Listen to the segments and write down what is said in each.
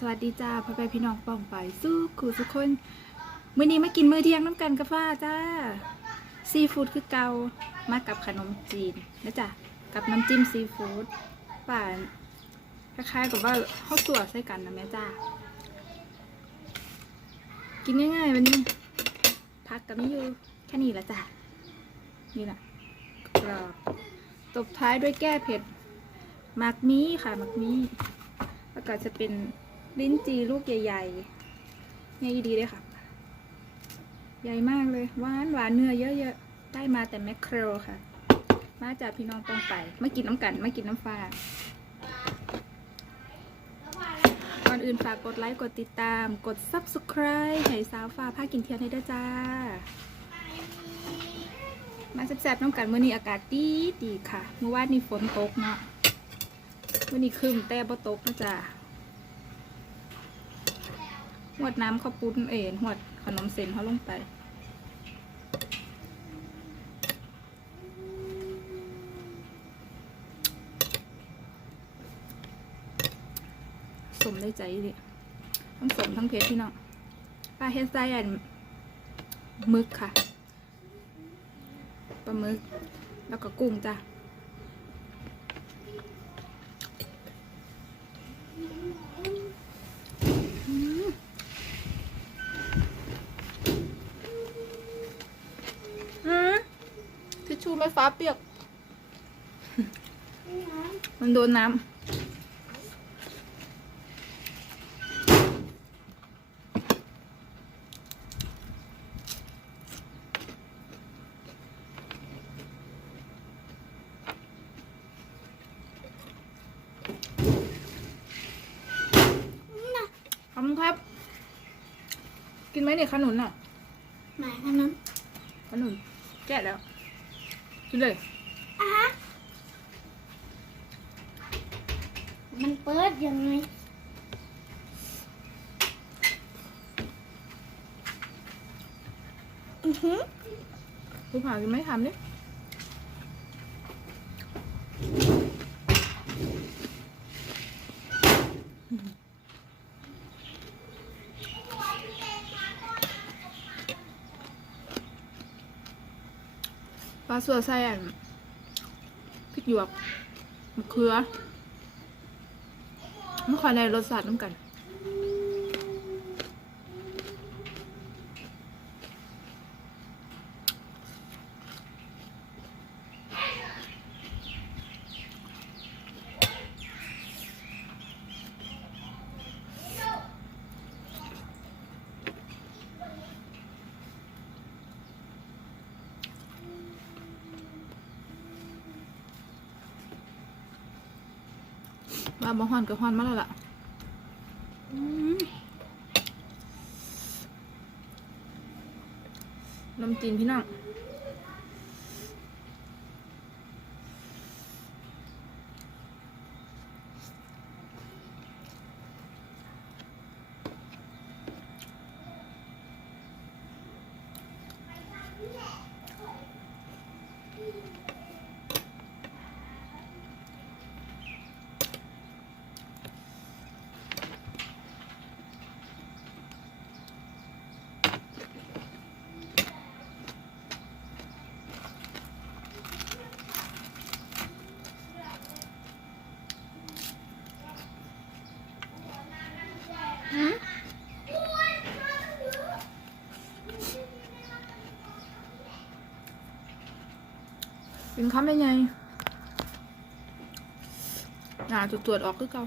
สวัสดีจ้าพ่อแม่พี่น้องป้องไปสู้ขู่สุกคนมื้อนี้มากินมื้อเที่ยงน้ำกันกับฟ้าจ้าซีฟู้ดคือเกามากับขนมจีนนะจ๊ะกับน้ำจิ้มซีฟู้ดป่านคล้ายๆกับว่าข้าวสัวใส่กันนะแม่จ้ากินง่ายๆวันนี้พักกับนี่อยู่แค่นี้ละจ้ะนี่แหละกรอบตบท้ายด้วยแก้เผ็ดหมักมีค่ะหมักมีแล้วก็จะเป็น ลิ้นจีลูกใหญ่ๆเนี่ดีเลยค่ะ ใหญ่มากเลยหวานหวานเนื้อเยอะๆ ได้มาแต่แมคเครลค่ะ มาจากพี่น้องต้องไปมากินน้ำกันมากินน้ำฟ้าก่อนอื่นฝากกดไลค์กดติดตามกด subscribe ให้สาวฟ้าพากินเที่ยวให้ด้วยจ้า มาแซ่บๆน้ำกันเมื่อนี้อากาศดีดีค่ะ เมื่อวานนี้ฝนตกเนาะเมื่อนี้ครึมแต่บ่ตกนะจ้า หวดน้ำข้าวปุ้นเอ็นหวดขนมเส้นเขาลงไป สมได้ใจดิทั้งสมทั้งเพชรพี่น้องปลาเฮดไซอันมึกค่ะปลาหมึก แล้วก็กุ้งจ้ะอืมอืม ทิชชู่ไม่ฟ้าเปียก มันโดนน้ำขอบคุณครับ กินไหมเนี่ยขนุนอะหมายขนมขนุนแกะแล้วกิ นเลยอะฮะมันเปิดยังไงอือหือ คุณผ่ากินไม่ทำดิ ปลาสัวใส่อันพริกหยวกมะเขือไม่ค่อยในรสชาติน้ำกัน ว่าบ่ฮอนกับฮอนมาแล้วล่ะอืมนมจีนพี่น้อง เป็นคำยังไงหนาจุดตรวจออกคือเก่า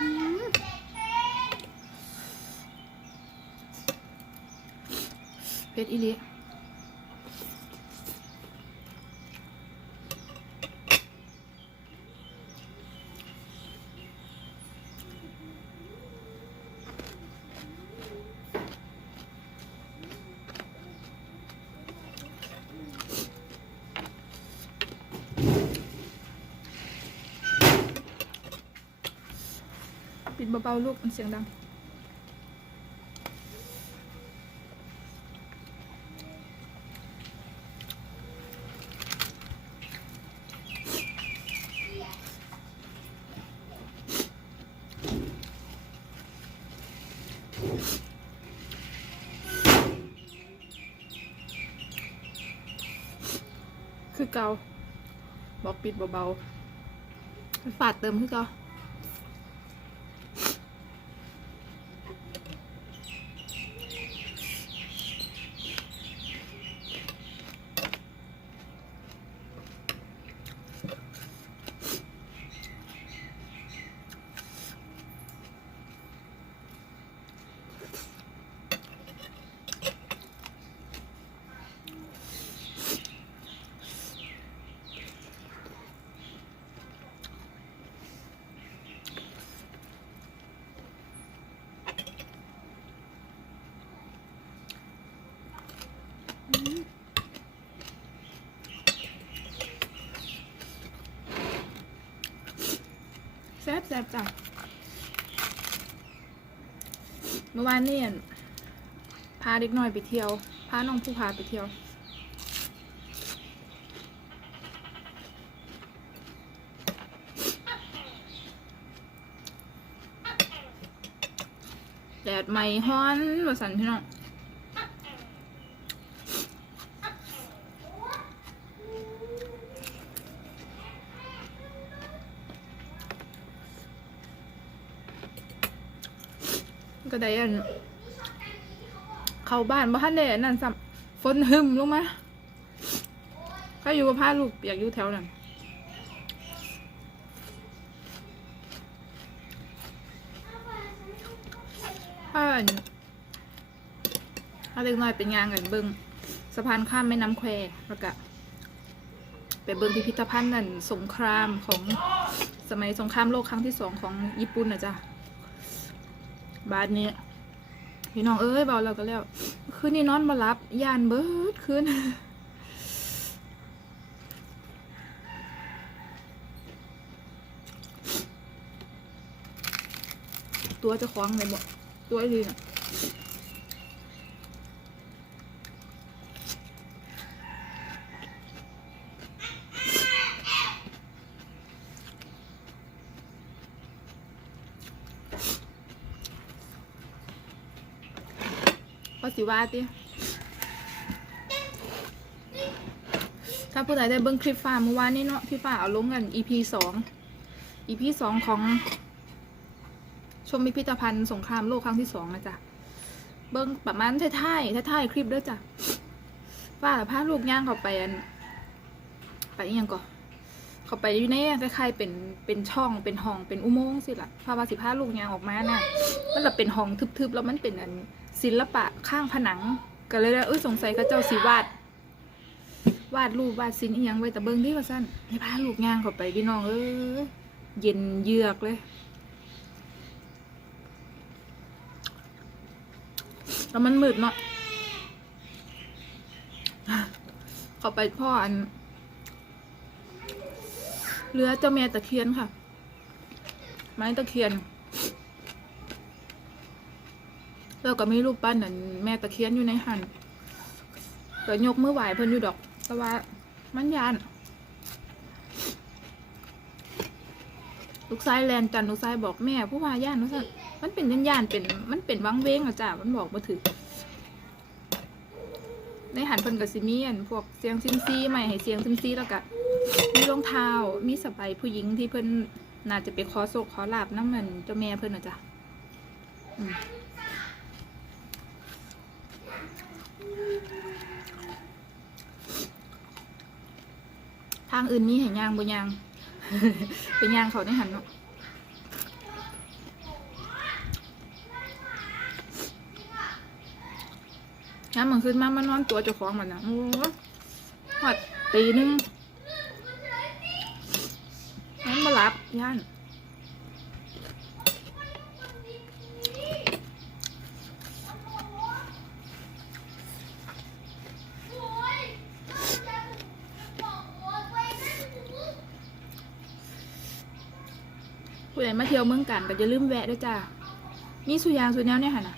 อืมเผ็ดอีหลี เบาๆลูกมันเสียงดัง คือเกาบอกปิดเบาๆฝาดเติมคือเกา บแซ่บจ้ะเมื่อวานนี่พาเด็กน้อยไปเที่ยว พาน้องผู้พาไปเที่ยว แดดไม่ฮ้อนมาสันพี่น้อง ได้อัน เข้าบ้านบ้านได้อันนั่นซ้ำฝนหึมลงมาก็อยู่กับพาลูกอยากอยู่แถวนั้นถ้าอันถ้าเล็กน้อยเป็นงานกันเบิ้งสะพานข้ามแม่น้ำแควแล้วก็ไปเบิ้งพิพิธภัณฑ์นั่นสงครามของสมัยสงครามโลกครั้งที่สองของญี่ปุ่นนะจ๊ะ บาทนี้พี่น้องเอ้ยเบาเราก็แล้ว คืนนี้นอนมารับยานเบิดคืนตัวจะคล้องเลยบอกตัวไอ้ดีน่ะ สิว่าติถ้าผู้ใดได้เบิ้งคลิปฟ้าเมื่อวานนี้เนาะพี่ฟ้าเอาลงกัน EP สอง EP สองของ ชมพิพิธภัณฑ์สงครามโลกครั้งที่สองนะจ๊ะ เบิ้งประมาณท้ายๆท้ายๆคลิปด้อจ้ะว่าพาลูกย่างเขาไปอันไปยังก่อนเขาไปอยู่ในคล้ายๆเป็นเป็นช่องเป็นห้องเป็นอุโมงค์สิล่ะพาว่าสิพาลูกย่างออกมาน่ะมันละเป็นห้องทึบๆแล้วมันเป็นอัน ศิลปะข้างผนังก็เลยว่าเอ้ยสงสัยเขาเจ้าสีวาด วาดรูปวาดศิลป์อีหยังไว้แต่เบิ้งที่ว่าสั้นให้พาลูกย่างเข้าไปพี่น้องเออเย็นเยือกเลยแล้วมันมืดเนาะเขาไปพ่ออันเรือเจ้าแม่ตะเคียนค่ะ ไม้ตะเคียน แล้วก็มีรูปปั้นนั่นแม่ตะเคียนอยู่ในหันก็ยกมือไหวเพิ่นอยู่ดอก แต่ว่ามันยานลูกชายแลนจันลูกชายบอกแม่ ผู้พาย่านว่าซั่นมันเป็นยันยานเป็นมันเป็นวังเวงอะจ้ะมันบอกมาถึงในหันเพิ่นกับซิมีอันพวกเสียงซิมซีใหม่ให้เสียงซิมซีแล้วก็มีรองเท้ามีสบายผู้หญิงที่เพิ่นน่าจะไปขอโศกขอลาบน้ำมันเจ้าแม่เพิ่นอะจ้ะอืม ทางอื่นมีให้ย่างบ่ย่าง ไปย่างเขาในหันเนาะย้ำมันขึ้นมามานอนตัวเจ้าของมันนะโอ้หอดตีหนึงนั้นมารับย่านผู้ใดมา เที่ยวเมืองกันก็จะลืมแวะด้วยจ้ามีสุยางสุแนวเนี่ยค่ะนะ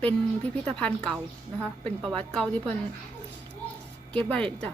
เป็นพิพิธภัณฑ์เก่านะคะ เป็นประวัติเก่าที่เพิ่นเก็บไว้จ้ะ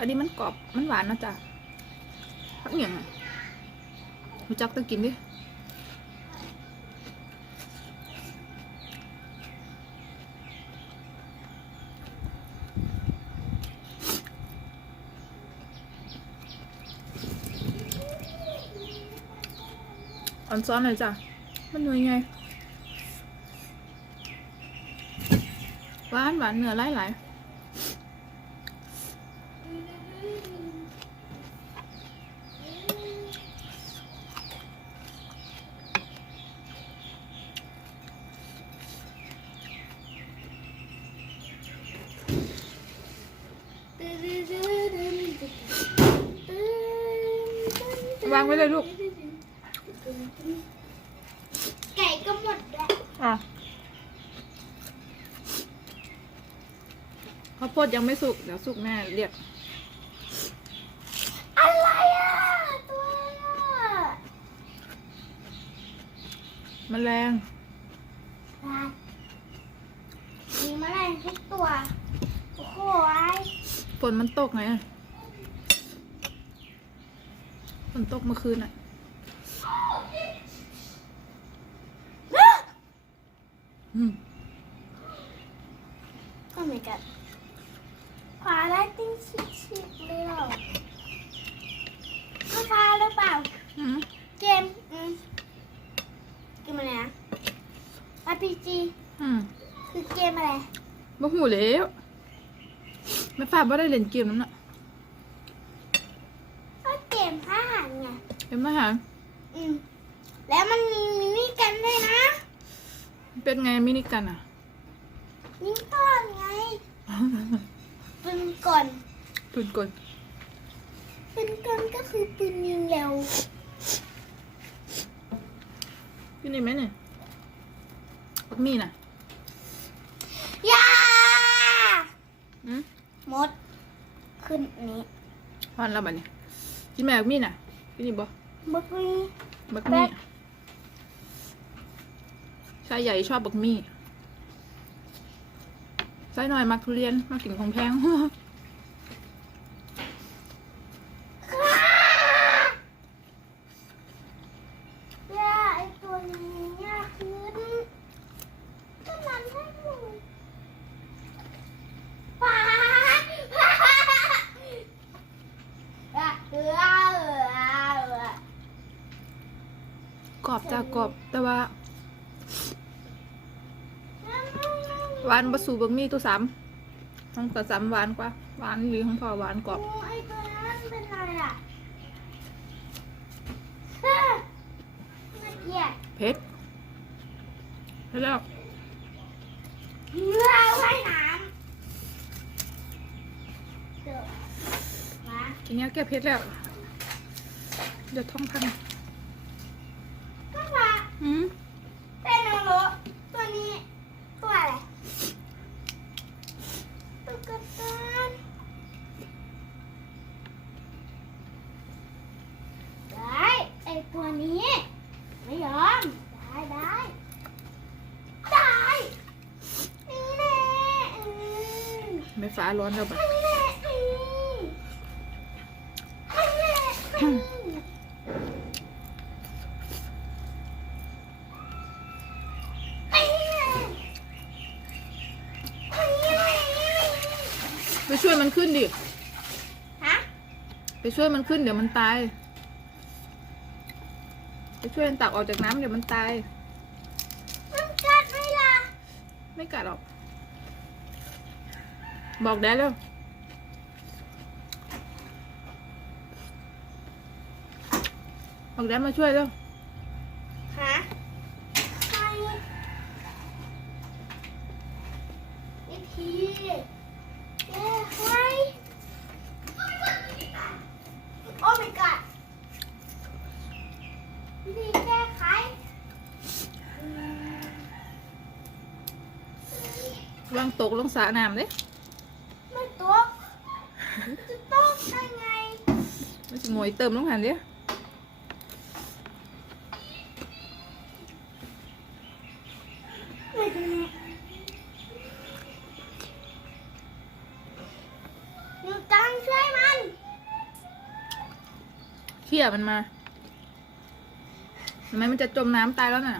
อันนี้มันกรอบมันหวานเนาะจ้ะพักเหนียงอะรู้จักต้องกินดิอ่อนซ้อนเลยจ้ะ มันหน่วยไง หวานหวานเนื้อหลายหลายๆวางไว้เลยลูก ไก่ก็หมดแล้วอะข้าวโพดยังไม่สุก เดี๋ยวสุกแม่เรียก อะไรอะ ตัวอะไรอะแมลงมีแมลงทุกตัว โอ้โหไอ้ฝนมันตกไงฝนตกเมื่อคืนอะ อืมโอ้ my god ขวาได้ติ้งชิบๆเลยเหรอไม่ฟ้าหรือเปล่าอืมเกมอืมเกมอะไรนะ RPG อืมคือเกมอะไร บ่หูแล้วไม่ทราบว่าได้เล่นเกมนั้นน่ะก็เกมทหารไงเป็นมหารอืม แล้วมันมีมินิกันด้วยนะ เป็นไงมินิกันอะยิงก่อนไงปืนก่อนปืนกลปืนก่อนก็คือปืนยิงเร็วอยู่นี่ไหมเนี่ยบักมีน่ะยาอืมมด ขึ้นนี้พอนแล้วบัดนี้กินแม่บักมีน่ะกินนี่บ่บึกนี้บักแป๊มี ไส้ใหญ่ชอบบักมี่ไส้หน้อยมักทุเรียนมักกินของแพง ยาไอตัวนี้ยากขึ้นก็มันให้หมูป้าเออเออเออก รอบจ้ากรอบ แต่ว่า หวานบะสูบักมีตัวสามของตัวสามหวานกว่าหวานหรือของพ่อหวานกรอบโอ้ไอตัวนั้นเป็นอะไรอะเฮ้ยน่าเกลียดเพชรไปแล้วเรือว่ายน้ำเดี๋ยวมาทีนี้แก้เพชรแล้ว เดี๋ยวท้องพังก็มาอืม เป็นโนโรตัวนี้ ตัวอะไรตุ๊กตาได้ไอตัวนี้ ไม่ยอม ได้ได้ได้นี่แน่อืม ไม่ฟ้าร้อนแล้วบัดนี่แน่อืมนี่แน่อืมนี่แน่นี่แน่ไปช่วยมันขึ้นดิ ฮะ ไปช่วยมันขึ้นเดี๋ยวมันตาย ไปช่วยมันตักออกจากน้ำเดี๋ยวมันตาย มันกัดไหมล่ะ ไม่กัดหรอก บอกแดดแล้วบอกแดดมาช่วยแล้วฮะใครวิธีแก้ไขโอ้ my god วิธีแก้ไขวางตกล มันจะมวยเติมลงหันเดียอยู่ตังช่วยมันเขี่ยมันมาทำไมมันจะจมน้ำตายแล้วน่ะ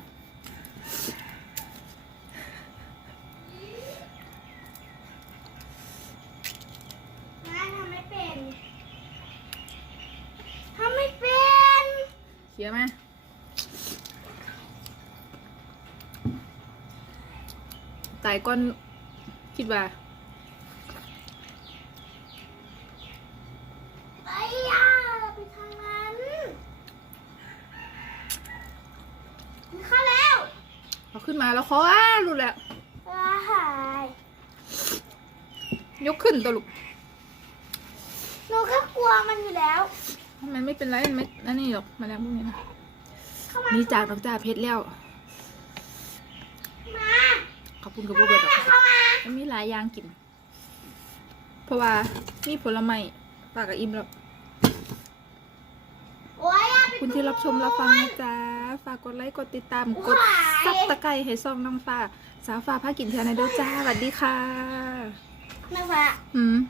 เขี่ยมาตายก้อนคิดว่าไอ้ยาไปทางนั้นมันเข้าแล้วเอาขึ้นมาแล้วเขาอ้ารู้แล้วว้ายยกขึ้นตัวลูกหนูก็กลัวมันอยู่แล้ว มันไม่เป็นไรมันไม่นั่นนี่หรอกแมลงพวกนี้นะเข้ามานี่จากน้องจ่าเพชรแล้วมาขอบคุณกับพวกเบิร์ดอกเข้ามามันมีหลายอย่างกิน เพราะว่ามีผลไม้ปากกับอิ่มแล้วโอ้ยอย่าไปคุณที่รับชมรับฟังนะจ๊ะ ฝากกดไลค์กดติดตามกดซับตะไคร้ให้ซองน้องฟ้า สาวฟ้าพากินเทียนในเด้อจ้าสวัสดีค่ะนะคะอืม